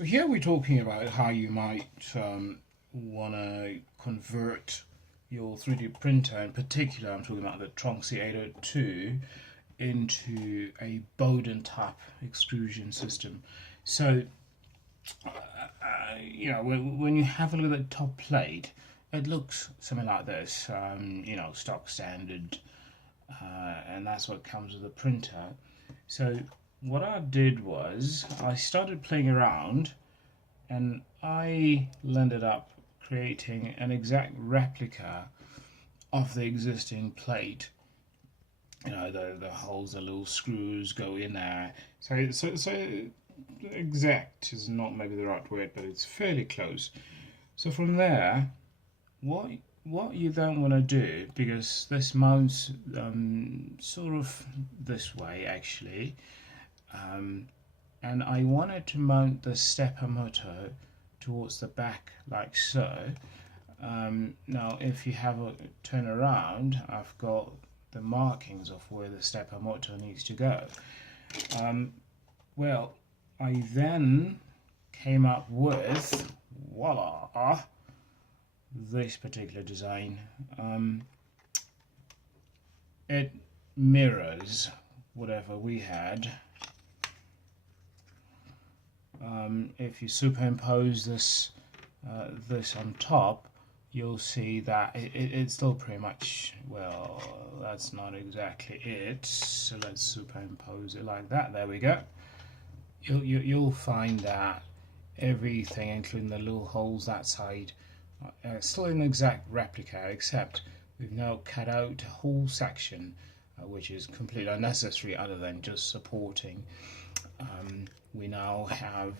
So here we're talking about how you might want to convert your 3D printer. In particular, I'm talking about the Tronxy 802 into a Bowden type extrusion system. So, when you have a look at the top plate, it looks something like this. Stock standard, and that's what comes with the printer. So what I did was I started playing around and I ended up creating an exact replica of the existing plate. The holes, the little screws go in there. So exact is not maybe the right word, but it's fairly close. So from there, what you then want to do, because this mounts sort of this way actually, and I wanted to mount the stepper motor towards the back like so. Now if you have a turn around, I've got the markings of where the stepper motor needs to go. Well, I then came up with, voila, this particular design. It mirrors whatever we had. If you superimpose this on top, you'll see that it's still pretty much, well, that's not exactly it. So let's superimpose it like that. There we go. You'll find that everything, including the little holes that side, still an exact replica, except we've now cut out a whole section, which is completely unnecessary other than just supporting. We now have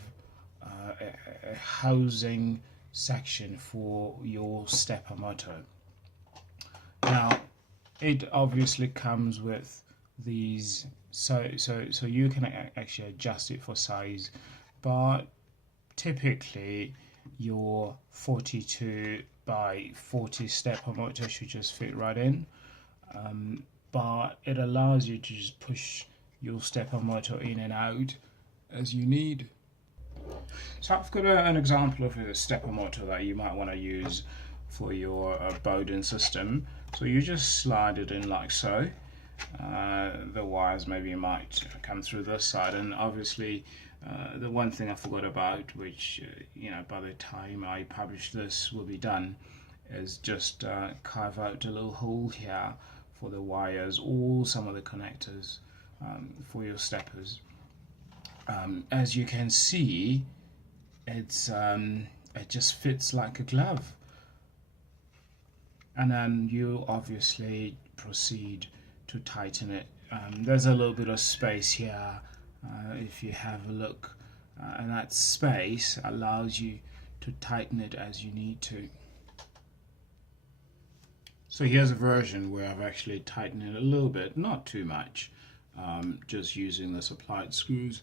a housing section for your stepper motor. Now it obviously comes with these, so you can actually adjust it for size, but typically your 42 by 40 stepper motor should just fit right in, but it allows you to just push your stepper motor in and out as you need. So I've got an example of a stepper motor that you might want to use for your Bowden system. So you just slide it in like so. The wires maybe might come through this side, and obviously the one thing I forgot about, which by the time I publish this will be done, is just carve out a little hole here for the wires or some of the connectors for your steppers. As you can see, it just fits like a glove, and then you obviously proceed to tighten it. There's a little bit of space here, if you have a look, and that space allows you to tighten it as you need to. So here's a version where I've actually tightened it a little bit, not too much, just using the supplied screws.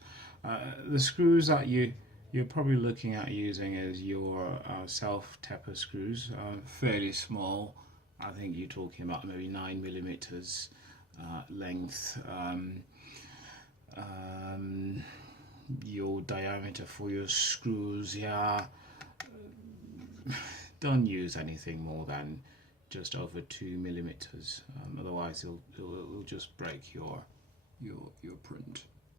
The screws that you're probably looking at using is your self-taper screws, fairly small. I think you're talking about maybe 9mm length. Your diameter for your screws here, don't use anything more than just over 2mm, otherwise it'll just break your print.